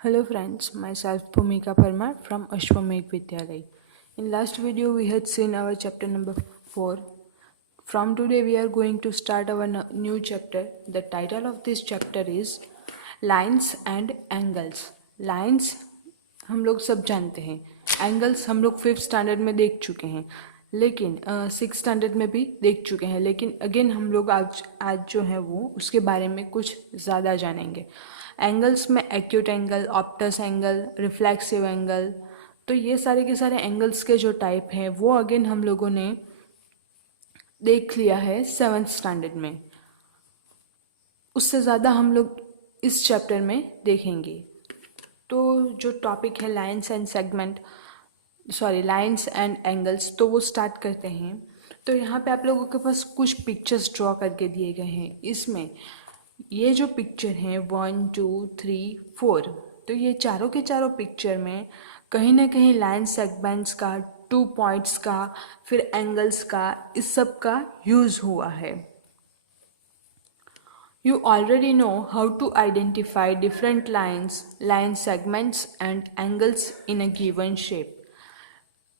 Hello friends, myself Bhumika Parmar from Ashwamedh Vidyalay. In last video we had seen our chapter number 4. From today we are going to start our new chapter. The title of this chapter is Lines and Angles. Lines हम लोग सब जानते हैं, angles हम लोग 5th standard में देख चुके हैं, लेकिन 6th स्टैंडर्ड में भी देख चुके हैं, लेकिन अगेन हम लोग आज जो है वो उसके बारे में कुछ ज़्यादा जानेंगे। एंगल्स में acute angle, Optus angle, reflexive angle, तो ये सारे के सारे एंगल्स के जो टाइप हैं वो अगेन हम लोगों ने देख लिया है 7th स्टैंडर्ड में। उससे ज़्यादा हम लोग इस चैप्टर में देखेंगे। तो जो टॉपिक है लाइन्स एंड एंगल्स, तो वो स्टार्ट करते हैं। तो यहाँ पे आप लोगों के पास कुछ पिक्चर्स ड्रॉ करके दिए गए हैं। इसमें ये जो पिक्चर हैं 1 2 3 4, तो ये चारों के चारों पिक्चर में कहीं ना कहीं लाइन सेगमेंट्स का, 2 पॉइंट्स का, फिर एंगल्स का, इस सब का यूज़ हुआ है। You already know how to identify different lines, line segments and angles in a given shape.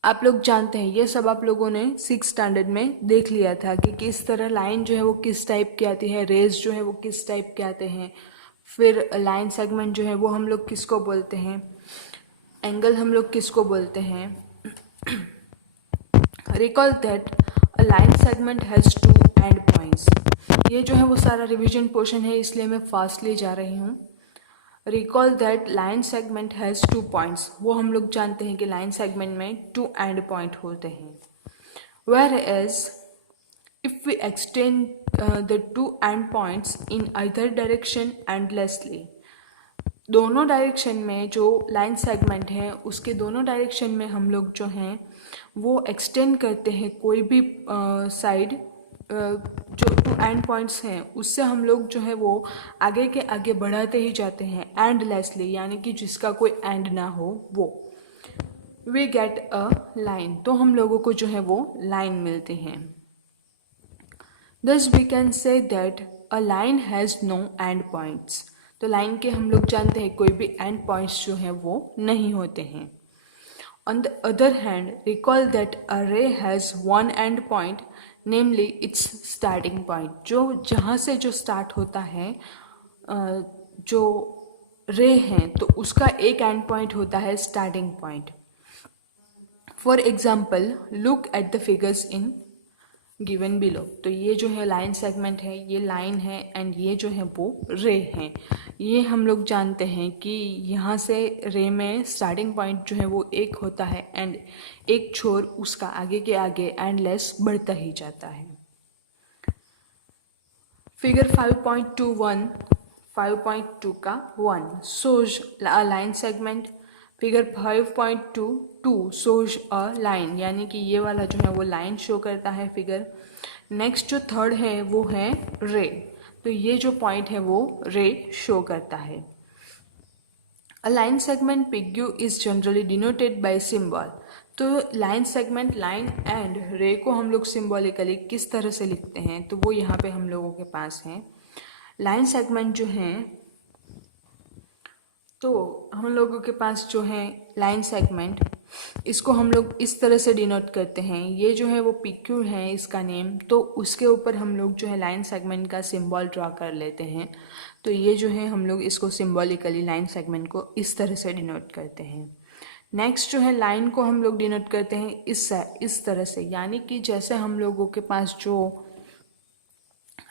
आप लोग जानते हैं, ये सब आप लोगों ने 6th स्टैंडर्ड में देख लिया था कि किस तरह लाइन जो है वो किस टाइप की आती है, रेज जो है वो किस टाइप के आते हैं, फिर लाइन सेगमेंट जो है वो हम लोग किसको बोलते हैं, एंगल हम लोग किसको बोलते हैं। Recall that a line segment has 2 end points. ये जो है वो सारा रिवीजन पोर्शन है, इसलिए मैं फास्टली जा रही हूँ। Recall that line segment has 2 points, वो हम लोग जानते हैं कि लाइन सेगमेंट में 2 एंड पॉइंट होते हैं। Whereas if we extend the 2 end points in other direction endlessly, दोनों डायरेक्शन में जो लाइन सेगमेंट है उसके दोनों डायरेक्शन में हम लोग जो हैं वो एक्सटेंड करते हैं कोई भी साइड, जो 2 एंड पॉइंट्स हैं उससे हम लोग जो है वो आगे के आगे बढ़ाते ही जाते हैं एंडलेसली, यानी कि जिसका कोई एंड ना हो वो। वी गेट अ लाइन, तो हम लोगों को जो है वो लाइन मिलती हैं। Thus we can say that a line has no end points, तो लाइन के हम लोग जानते हैं कोई भी एंड पॉइंट्स जो हैं वो नहीं होते हैं। On the other hand, recall that a ray has one end point, namely its starting point. जो जहाँ से जो स्टार्ट होता है, जो रे हैं, तो उसका एक एंड पॉइंट होता है starting point. For example look at the figures in given below, तो ये जो है लाइन सेगमेंट है, ये लाइन है, एंड ये जो है वो रे हैं। ये हम लोग जानते हैं कि यहाँ से रे में स्टार्टिंग पॉइंट जो है वो एक होता है एंड एक छोर उसका आगे के आगे एंडलेस बढ़ता ही जाता है। फिगर 5.21 5.2 का 1 shows a line segment. Figure 5.22 shows a line, यानी कि ये वाला जो है वो लाइन शो करता है फिगर। नेक्स्ट जो थर्ड है वो है रे, तो ये जो पॉइंट है वो रे शो करता है। A line segment PQ is generally denoted by symbol, तो लाइन सेगमेंट, लाइन एंड रे को हम लोग सिम्बॉलिकली किस तरह से लिखते हैं, तो वो यहाँ पे हम लोगों के पास है। लाइन सेगमेंट जो हैं, तो हम लोगों के पास जो है लाइन सेगमेंट, इसको हम लोग इस तरह से डिनोट करते हैं। ये जो है वो PQ है इसका नेम, तो उसके ऊपर हम लोग जो है लाइन सेगमेंट का सिंबल ड्रॉ कर लेते हैं। तो ये जो है हम लोग इसको सिंबॉलिकली लाइन सेगमेंट को इस तरह से डिनोट करते हैं। नेक्स्ट जो है लाइन को हम लोग डिनोट करते हैं इस तरह से, यानी कि जैसे हम लोगों के पास जो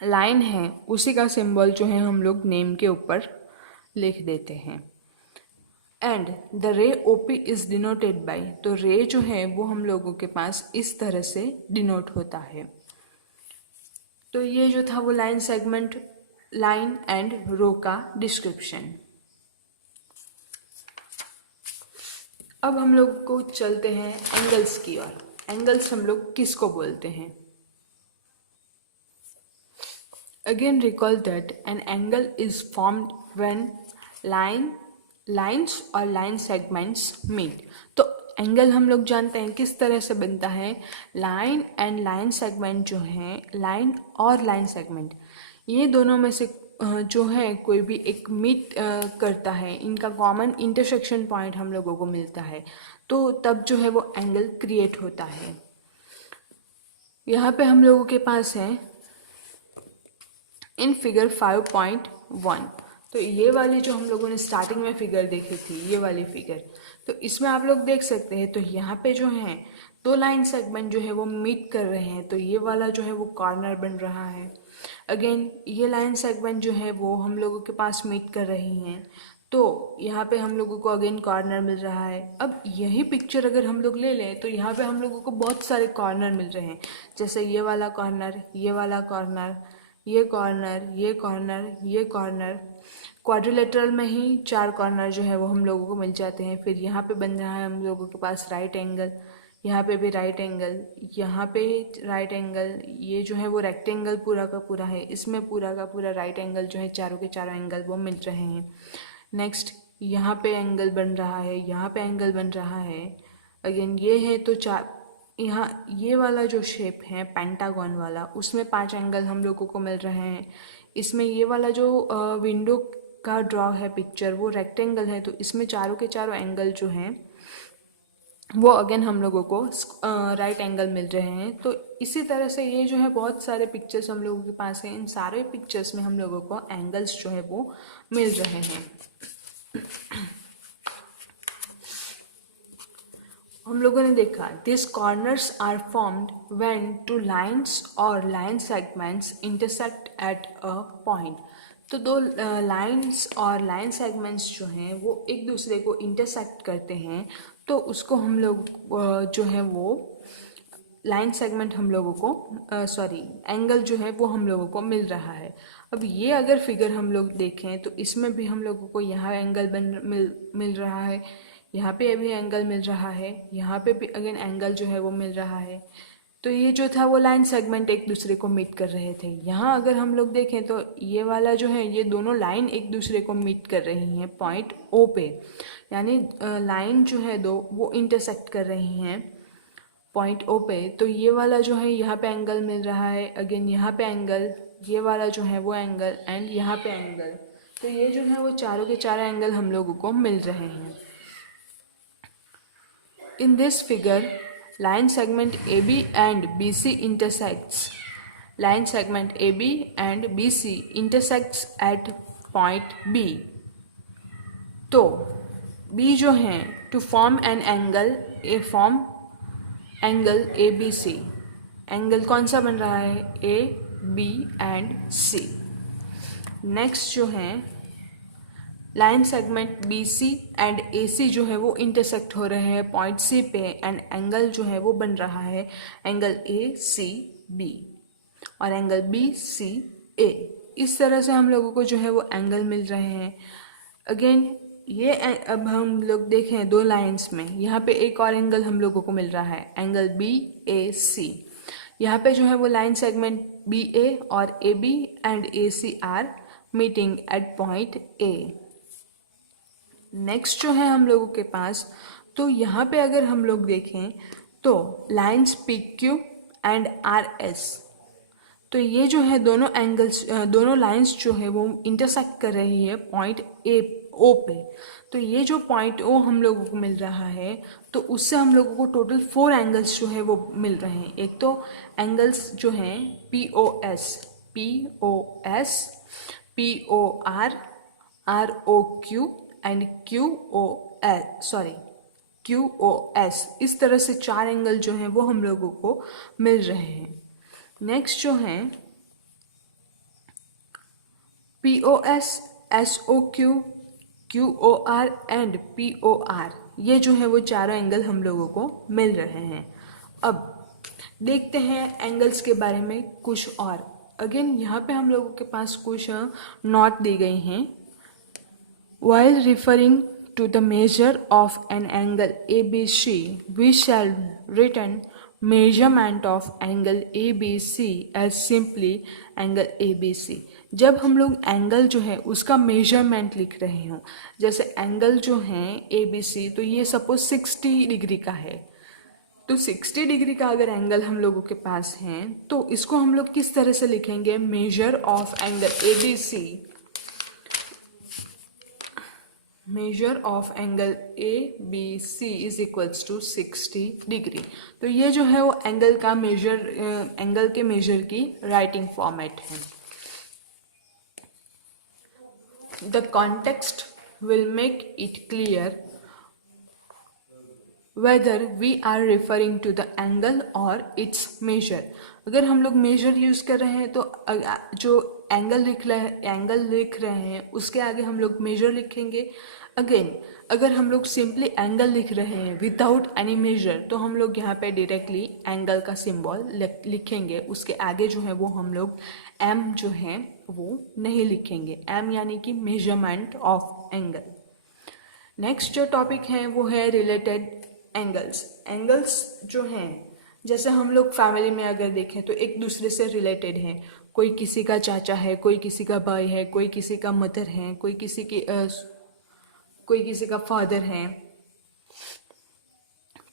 लाइन है उसी का सिंबल जो है हम लोग नेम के ऊपर लिख देते हैं। एंड द रे OP इज डिनोटेड बाई, तो रे जो है वो हम लोगों के पास इस तरह से डिनोट होता है। तो ये जो था वो लाइन सेगमेंट, लाइन एंड रो का डिस्क्रिप्शन। अब हम लोग को चलते हैं एंगल्स की ओर। एंगल्स हम लोग किसको बोलते हैं? Again recall that an angle is formed when lines और लाइन सेगमेंट्स मीट। तो एंगल हम लोग जानते हैं किस तरह से बनता है। लाइन एंड लाइन सेगमेंट जो है, लाइन और लाइन सेगमेंट, ये दोनों में से जो है कोई भी एक मीट करता है, इनका कॉमन इंटरसेक्शन पॉइंट हम लोगों को मिलता है, तो तब जो है वो एंगल क्रिएट होता है। यहाँ पे हम लोगों के पास है इन फिगर 5.1, तो ये वाली जो हम लोगों ने स्टार्टिंग में फिगर देखी थी, ये वाली फिगर, तो इसमें आप लोग देख सकते हैं, तो यहाँ पे जो है दो लाइन सेगमेंट जो है वो मीट कर रहे हैं, तो ये वाला जो है वो कॉर्नर बन रहा है। अगेन ये लाइन सेगमेंट जो है वो हम लोगों के पास मीट कर रही हैं, तो यहाँ पे हम लोगों को अगेन कॉर्नर मिल रहा है। अब यही पिक्चर अगर हम लोग ले लें तो यहाँ पे हम लोगों को बहुत सारे कॉर्नर मिल रहे हैं, जैसे ये वाला कॉर्नर, ये वाला कॉर्नर, ये कॉर्नर, ये कॉर्नर, ये कॉर्नर। क्वाड्रिलेटरल में ही 4 कॉर्नर जो है वो हम लोगों को मिल जाते हैं। फिर यहाँ पे बन रहा है हम लोगों के पास राइट एंगल, यहाँ पे भी राइट एंगल, यहाँ पे राइट एंगल, ये जो है वो रेक्टेंगल पूरा का पूरा है, इसमें पूरा का पूरा राइट एंगल जो है, चारों के चारों एंगल वो मिल रहे हैं। नेक्स्ट यहाँ पे एंगल बन रहा है, यहाँ पे एंगल बन रहा है। अगेन ये है तो चार, यहाँ ये वाला जो शेप है पेंटागन वाला, उसमें 5 एंगल हम लोगों को मिल रहे हैं। इसमें ये वाला जो विंडो का ड्रॉ है पिक्चर, वो रेक्टेंगल है, तो इसमें चारों के चारों एंगल जो हैं वो अगेन हम लोगों को राइट एंगल मिल रहे हैं। तो इसी तरह से ये जो है बहुत सारे पिक्चर्स हम लोगों के पास हैं, इन सारे पिक्चर्स में हम लोगों को एंगल्स जो है वो मिल रहे हैं। हम लोगों ने देखा this corners are formed when two lines or line segments intersect at a point. तो दो लाइंस और लाइन सेगमेंट्स जो हैं वो एक दूसरे को इंटरसेक्ट करते हैं, तो उसको हम लोग जो है वो लाइन सेगमेंट हम लोगों को एंगल जो है वो हम लोगों को मिल रहा है। अब ये अगर फिगर हम लोग देखें तो इसमें भी हम लोगों को यहाँ एंगल मिल रहा है, यहाँ पे अभी एंगल मिल रहा है, यहाँ पे भी अगेन एंगल जो है वो मिल रहा है। तो ये जो था वो लाइन सेगमेंट एक दूसरे को मीट कर रहे थे। यहाँ अगर हम लोग देखें तो ये वाला जो है, ये दोनों लाइन एक दूसरे को मीट कर रही हैं पॉइंट ओ पे, यानी लाइन जो है दो वो इंटरसेक्ट कर रही हैं पॉइंट ओ पे। तो ये वाला जो है यहाँ पे एंगल मिल रहा है, अगेन यहाँ पे एंगल, ये वाला जो है वो एंगल, एंड यहाँ पे एंगल। तो ये जो है वो चारों के चारों एंगल हम लोगों को मिल रहे हैं। In this figure, line segment AB and BC intersects. Line segment AB and BC intersects at point B. तो B जो है to form an angle, A form angle ABC. Angle कौन सा बन रहा है? A, B and C. Next जो है line segment B C and A C जो है वो इंटरसेक्ट हो रहे हैं पॉइंट सी पे, एंड एंगल जो है वो बन रहा है एंगल ए सी बी और एंगल बी सी ए। इस तरह से हम लोगों को जो है वो एंगल मिल रहे हैं। अगेन ये अब हम लोग देखें दो लाइंस में, यहाँ पे एक और एंगल हम लोगों को मिल रहा है एंगल बी ए सी। यहाँ पे जो है वो लाइन सेगमेंट बी ए और A B and A C are meeting at point A. Next जो है हम लोगों के पास, तो यहाँ पे अगर हम लोग देखें तो lines P Q and R S, तो ये जो है दोनों एंगल्स, दोनों लाइंस जो है वो इंटरसेक्ट कर रही है पॉइंट ए ओ पे। तो ये जो पॉइंट ओ हम लोगों को मिल रहा है, तो उससे हम लोगों को टोटल 4 एंगल्स जो है वो मिल रहे हैं। एक तो एंगल्स जो हैं P O S, P O R, R O Q and Q O S. इस तरह से 4 एंगल जो हैं वो हम लोगों को मिल रहे हैं। नेक्स्ट जो है P O S, S O Q, Q O R and P O R, ये जो है वो चारों एंगल हम लोगों को मिल रहे हैं। अब देखते हैं एंगल्स के बारे में कुछ और। अगेन यहाँ पे हम लोगों के पास कुछ नोट दी गई हैं। While referring to the measure of an angle ABC, we shall written measurement of angle ABC as simply angle ABC। जब हम लोग एंगल जो है उसका मेजरमेंट लिख रहे हों, जैसे एंगल जो है ABC, तो ये सपोज 60 डिग्री का है, तो 60 डिग्री का अगर एंगल हम लोगों के पास है तो इसको हम लोग किस तरह से लिखेंगे, measure of angle ABC, measure of angle ABC is equals to 60 degree. तो ये जो है वो एंगल का मेजर, एंगल के मेजर की राइटिंग फॉर्मेट है। The context will make it clear whether we are referring to the angle or its measure। अगर हम लोग मेजर यूज कर रहे हैं तो जो एंगल लिख रहे हैं उसके आगे हम लोग मेजर लिखेंगे। अगेन अगर हम लोग सिंपली एंगल लिख रहे हैं विदाउट एनी मेजर तो हम लोग यहाँ पे डायरेक्टली एंगल का सिंबल लिखेंगे, उसके आगे जो है वो हम लोग एम जो है वो नहीं लिखेंगे, एम यानी कि मेजरमेंट ऑफ एंगल। नेक्स्ट जो टॉपिक है वो है रिलेटेड एंगल्स। एंगल्स जो हैं, जैसे हम लोग फैमिली में अगर देखें तो एक दूसरे से रिलेटेड हैं, कोई किसी का चाचा है, कोई किसी का भाई है, कोई किसी का मदर है, कोई किसी का फादर है।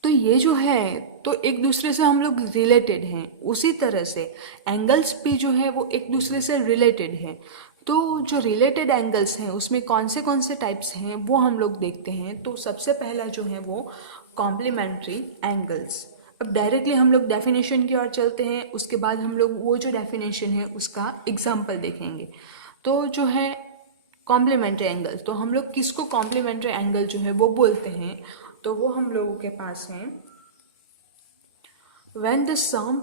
तो ये जो है तो एक दूसरे से हम लोग रिलेटेड हैं, उसी तरह से एंगल्स भी जो है वो एक दूसरे से रिलेटेड है। तो जो रिलेटेड एंगल्स हैं उसमें कौन से टाइप्स हैं वो हम लोग देखते हैं। तो सबसे पहला जो है वो कॉम्प्लीमेंट्री एंगल्स। अब डायरेक्टली हम लोग डेफिनेशन की ओर चलते हैं, उसके बाद हम लोग वो जो डेफिनेशन है उसका एग्जाम्पल देखेंगे। तो जो है कॉम्प्लीमेंट्री एंगल, तो हम लोग किसको कॉम्प्लीमेंट्री एंगल जो है वो बोलते हैं, तो वो हम लोगों के पास है when the sum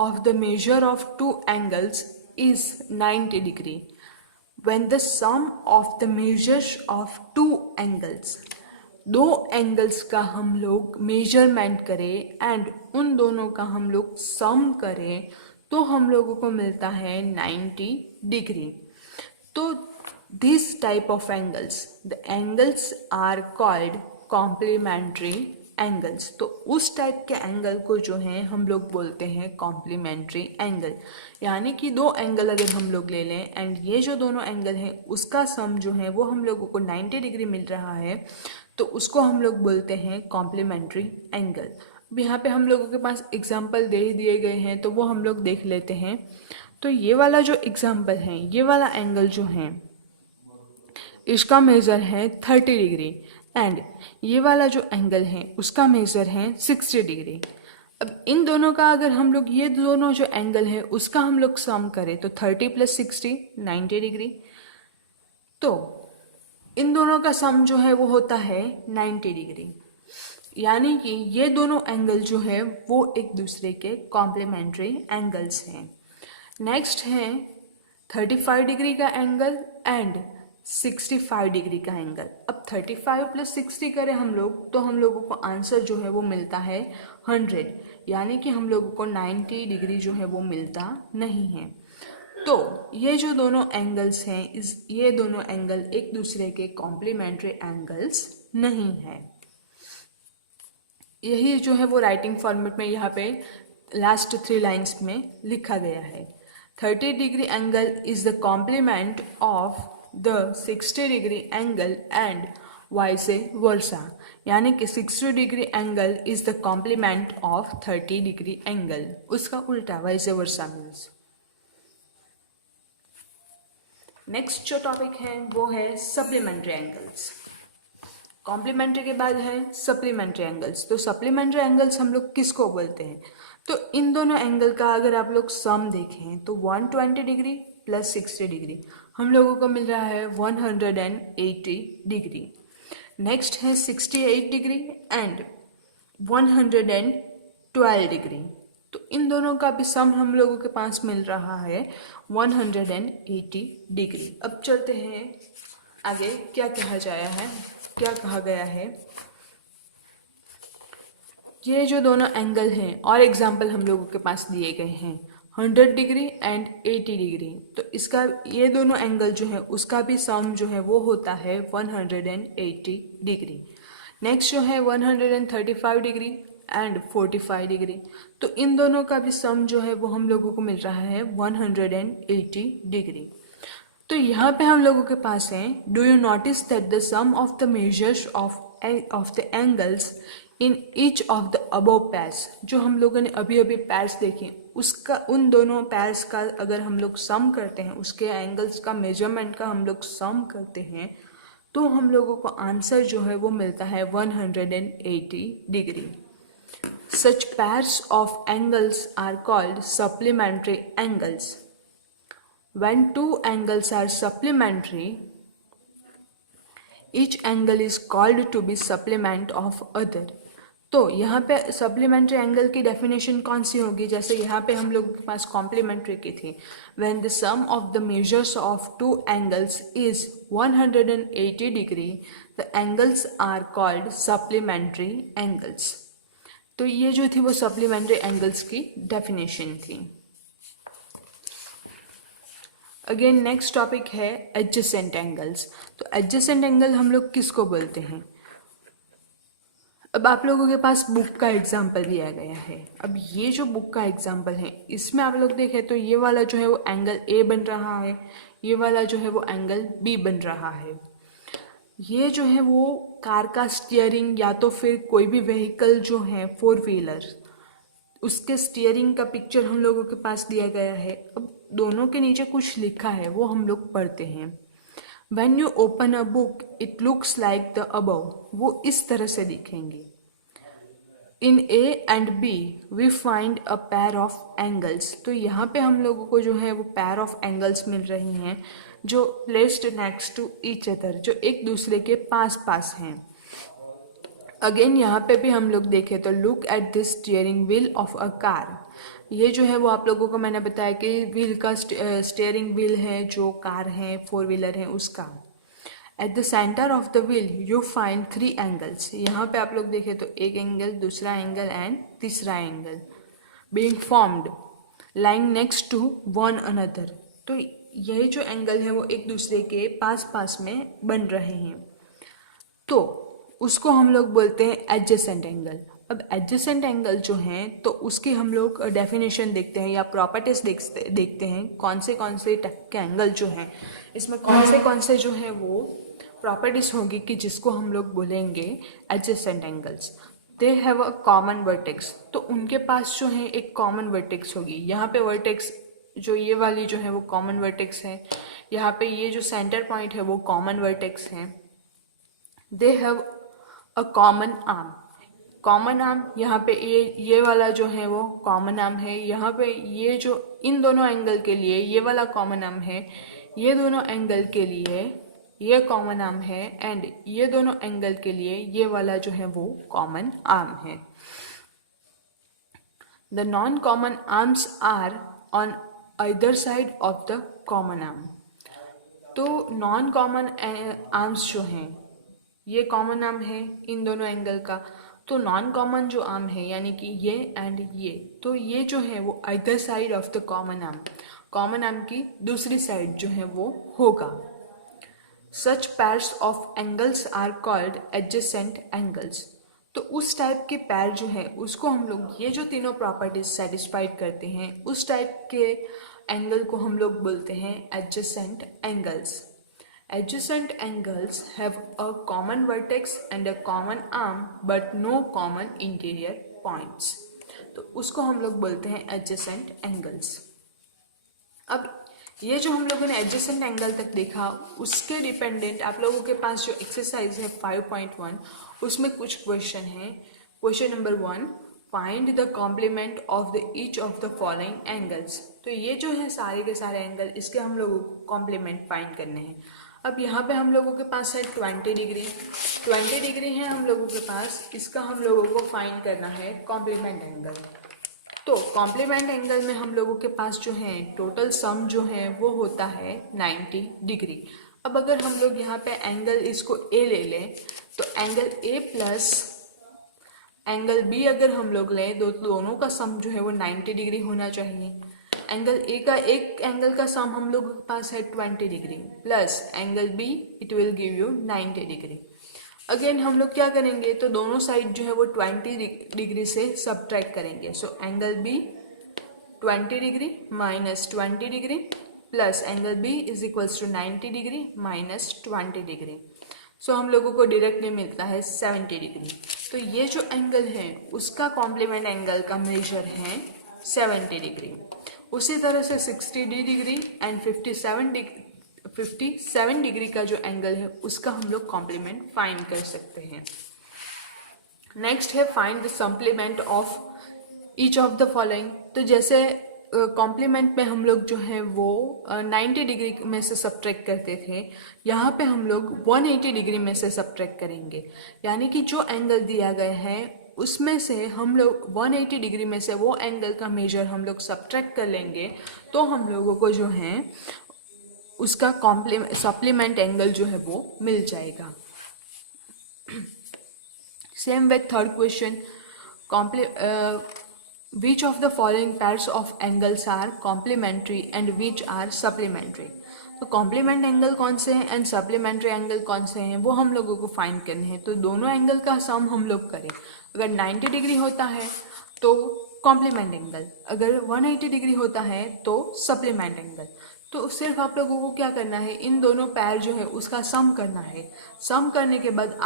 of the measure of two angles is 90 degree। when the sum of the measures of two angles, दो एंगल्स का हम लोग मेजरमेंट करें एंड उन दोनों का हम लोग सम करें तो हम लोगों को मिलता है 90 डिग्री। तो this type of angles, the angles are called complementary angles. तो उस टाइप के एंगल को जो है हम लोग बोलते हैं कॉम्प्लीमेंट्री एंगल। यानी कि दो एंगल अगर हम लोग ले लें एंड ये जो दोनों एंगल हैं उसका सम जो है वो हम लोगों को 90 डिग्री मिल रहा है, तो उसको हम लोग बोलते हैं कॉम्प्लीमेंट्री एंगल। अब यहाँ पे हम लोगों के पास एग्जाम्पल दे दिए गए हैं तो वो हम लोग देख लेते हैं। तो ये वाला जो एग्जाम्पल है, ये वाला एंगल जो है इसका मेजर है 30 डिग्री एंड ये वाला जो एंगल है उसका मेजर है 60 डिग्री। अब इन दोनों का अगर हम लोग ये दोनों जो एंगल है उसका हम लोग सम करें तो 30 + 60 90 डिग्री। तो इन दोनों का सम जो है वो होता है 90 डिग्री। यानी कि ये दोनों एंगल जो है वो एक दूसरे के कॉम्प्लीमेंट्री एंगल्स हैं। नेक्स्ट है 35 डिग्री का एंगल एंड 65 डिग्री का एंगल। अब 35 + 60 करें हम लोग तो हम लोगों को आंसर जो है वो मिलता है 100, यानी कि हम लोगों को 90 डिग्री जो है वो मिलता नहीं है। तो ये जो दोनों एंगल्स हैं ये दोनों एंगल एक दूसरे के कॉम्प्लीमेंट्री एंगल्स नहीं है। यही जो है वो राइटिंग फॉर्मेट में यहाँ पे लास्ट 3 लाइन्स में लिखा गया है। 30 degree angle is the complement of the 60 degree angle and vice versa. यानी कि 60 degree angle is the complement of 30 degree angle, उसका उल्टा वाइस वर्सा मीन्स। नेक्स्ट जो टॉपिक है वो है सप्लीमेंट्री एंगल्स। कॉम्प्लीमेंट्री के बाद है सप्लीमेंट्री एंगल्स। तो सप्लीमेंट्री एंगल्स हम लोग किसको बोलते हैं, तो इन दोनों एंगल का अगर आप लोग सम देखें तो 120 डिग्री + 60 डिग्री हम लोगों को मिल रहा है 180 डिग्री। नेक्स्ट है 68 डिग्री एंड 112 डिग्री। तो इन दोनों का भी सम हम लोगों के पास मिल रहा है 180 डिग्री। अब चलते हैं आगे, क्या कहा गया है। ये जो दोनों एंगल हैं और एग्जाम्पल हम लोगों के पास दिए गए हैं 100 डिग्री एंड 80 डिग्री। तो इसका ये दोनों एंगल जो है उसका भी सम जो है वो होता है 180 डिग्री। नेक्स्ट जो है 135 डिग्री एंड 45 डिग्री। तो इन दोनों का भी सम जो है वो हम लोगों को मिल रहा है 180 डिग्री। तो यहाँ पे हम लोगों के पास है, do you notice that the sum of the measures of the angles in each of the above pairs, जो हम लोगों ने अभी अभी पैर्स देखे उसका, उन दोनों पैर्स का अगर हम लोग सम करते हैं, उसके एंगल्स का मेजरमेंट का हम लोग सम करते हैं, तो हम लोगों को आंसर जो है वो मिलता है 180 degree. Such pairs of angles are called supplementary angles. When two angles are supplementary, each angle is called to be supplement of other. तो यहाँ पे सप्लीमेंट्री एंगल की डेफिनेशन कौन सी होगी? जैसे यहाँ पे हम लोग के पास कॉम्प्लीमेंट्री की थी. When the sum of the measures of two angles is 180 degree, the angles are called supplementary angles. तो ये जो थी वो सप्लीमेंट्री एंगल्स की डेफिनेशन थी. अगेन नेक्स्ट टॉपिक है एडजेसेंट एंगल्स. तो एडजेसेंट एंगल हम लोग किसको बोलते हैं? अब आप लोगों के पास बुक का एग्जाम्पल दिया गया है. अब ये जो बुक का एग्जाम्पल है इसमें आप लोग देखें तो ये वाला जो है वो एंगल ए बन रहा है, ये वाला जो है वो एंगल बी बन रहा है. ये जो है वो कार का स्टीयरिंग या तो फिर कोई भी व्हीकल जो है 4 व्हीलर, उसके स्टीयरिंग का पिक्चर हम लोगों के पास दिया गया है. अब दोनों के नीचे कुछ लिखा है वो हम लोग पढ़ते हैं. When you open a book, it looks like the above. वो इस तरह से दिखेंगे. In A and B, we find a pair of angles. तो यहाँ पे हम लोगों को जो है वो pair of angles मिल रही हैं जो placed next to each other, जो एक दूसरे के पास पास हैं. अगेन यहाँ पे भी हम लोग देखें तो look at this steering wheel of a car. ये जो है वो आप लोगों को मैंने बताया कि व्हील का स्टीयरिंग व्हील है जो कार है 4 व्हीलर है उसका. At the centre of the wheel you find 3 angles. यहाँ पे आप लोग देखें तो एक एंगल, दूसरा एंगल एंड तीसरा angle being formed lying next to one another. तो यही जो एंगल है वो एक दूसरे के पास पास में बन रहे हैं, तो उसको हम लोग बोलते हैं एडजेसेंट एंगल. अब एडजेसेंट एंगल जो हैं तो उसकी हम लोग डेफिनेशन देखते हैं या प्रॉपर्टीज देखते हैं कौन से टाइप के एंगल जो हैं, इसमें कौन से जो हैं वो प्रॉपर्टीज होगी कि जिसको हम लोग बोलेंगे adjacent angles. They have a common vertex. तो उनके पास जो है एक कॉमन वर्टेक्स होगी. यहाँ पे वर्टेक्स जो ये वाली जो है वो कॉमन वर्टेक्स है, यहाँ पे ये जो सेंटर पॉइंट है वो कॉमन वर्टेक्स है. They have a common arm. Common arm यहाँ पे ये वाला जो है वो कॉमन आर्म है. यहाँ पे ये जो इन दोनों एंगल के लिए ये वाला कॉमन आर्म है, ये दोनों एंगल के लिए ये कॉमन आर्म है, एंड ये दोनों एंगल के लिए ये वाला जो है वो कॉमन आर्म है. The non common arms are on other side of the common arm. तो नॉन कॉमन आर्म्स जो हैं ये कॉमन आर्म है इन दोनों एंगल का. तो नॉन कॉमन जो आर्म है यानी कि ये एंड ये, तो ये जो है वो other side of the common arm की दूसरी साइड जो है वो होगा. Such pairs of angles are called adjacent angles. तो उस टाइप के पैर जो है उसको हम लोग, ये जो तीनों प्रॉपर्टीज सेटिस्फाइड करते हैं उस टाइप के एंगल को हम लोग बोलते हैं adjacent angles. Adjacent angles have a common vertex and a common arm but no common interior points. तो उसको हम लोग बोलते हैं adjacent angles. अब ये जो हम लोगों ने adjacent angle तक देखा उसके डिपेंडेंट आप लोगों के पास जो एक्सरसाइज है 5.1 उसमें कुछ क्वेश्चन है. Question number 1, find the complement of the each of the following angles. तो ये जो है सारे के सारे एंगल, इसके हम लोगों को कॉम्प्लीमेंट फाइंड करने हैं. अब यहाँ पे हम लोगों के पास है 20 डिग्री है हम लोगों के पास. इसका हम लोगों को फाइंड करना है कॉम्प्लीमेंट एंगल. तो कॉम्प्लीमेंट एंगल में हम लोगों के पास जो है टोटल सम जो है वो होता है 90 डिग्री. अब अगर हम लोग यहाँ पे एंगल इसको ए ले लें तो angle A plus angle B अगर हम लोग लें तो दोनों का सम जो है वो 90 डिग्री होना चाहिए. एंगल ए का एक एंगल का सम हम लोग के पास है 20 degree plus angle B, it will give you 90 degree. Again हम लोग क्या करेंगे तो दोनों साइड जो है वो 20 डिग्री से सब्ट्रैक्ट करेंगे. So angle B 20 degree minus 20 degree plus angle B is equals to 90 degree minus 20 degree. So हम लोगों को डायरेक्टली मिलता है 70 डिग्री. तो ये जो एंगल है उसका कॉम्प्लीमेंट एंगल का मेजर है 70 डिग्री। उसी तरह से 60 डिग्री एंड 57 डिग्री का जो एंगल है उसका हम लोग कॉम्प्लीमेंट फाइंड कर सकते हैं। नेक्स्ट है find the supplement of each of the following. तो जैसे कॉम्प्लीमेंट में हम लोग जो है वो 90 डिग्री में से सब्ट्रैक्ट करते थे, यहाँ पे हम लोग 180 डिग्री में से सब्ट्रैक्ट करेंगे। यानी कि जो एंगल दिया गया है उसमें से हम लोग 180 डिग्री में से वो एंगल का मेजर हम लोग सब्ट्रैक्ट कर लेंगे, तो हम लोगों को जो है उसका सप्लीमेंट एंगल जो है वो मिल जाएगा। Same with third question, which of the following pairs of angles are complementary and which are supplementary। तो कॉम्प्लीमेंट एंगल कौन से हैं एंड सप्लीमेंट्री एंगल कौन से हैं वो हम लोगों को फाइंड करने हैं। तो दोनों एंगल का सम हम लोग करें। अगर 90 डिग्री होता है तो कॉम्प्लीमेंट एंगल, अगर 180 डिग्री होता है तो सप्लीमेंट एंगल। तो सिर्फ आप लोगों को क्या करना है, इन दोनों पैर जो है उसका सम करना है। सम करने के बाद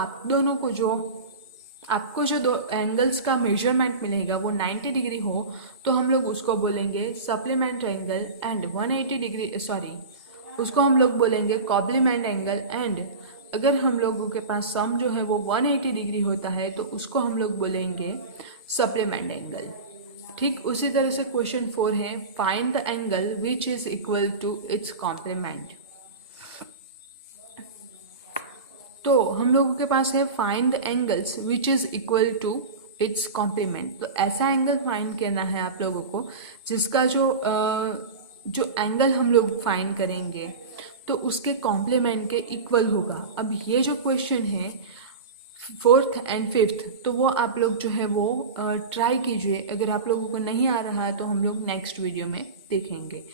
आपको जो दो एंगल्स का मेजरमेंट मिलेगा वो 90 डिग्री हो तो हम लोग उसको बोलेंगे सप्लीमेंट एंगल, एंड 180 डिग्री उसको हम लोग बोलेंगे कॉम्प्लीमेंट एंगल। एंड अगर हम लोगों के पास सम जो है वो 180 डिग्री होता है तो उसको हम लोग बोलेंगे सप्लीमेंट एंगल। ठीक उसी तरह से क्वेश्चन 4 है find the angle which is equal to its complement. तो हम लोगों के पास है find the angles which is equal to its complement. तो ऐसा एंगल फाइंड करना है आप लोगों को जिसका जो एंगल हम लोग फाइंड करेंगे तो उसके कॉम्प्लीमेंट के इक्वल होगा। अब ये जो क्वेश्चन है 4th एंड 5th, तो वो आप लोग जो है वो ट्राई कीजिए। अगर आप लोगों को नहीं आ रहा है तो हम लोग नेक्स्ट वीडियो में देखेंगे।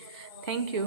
Thank you.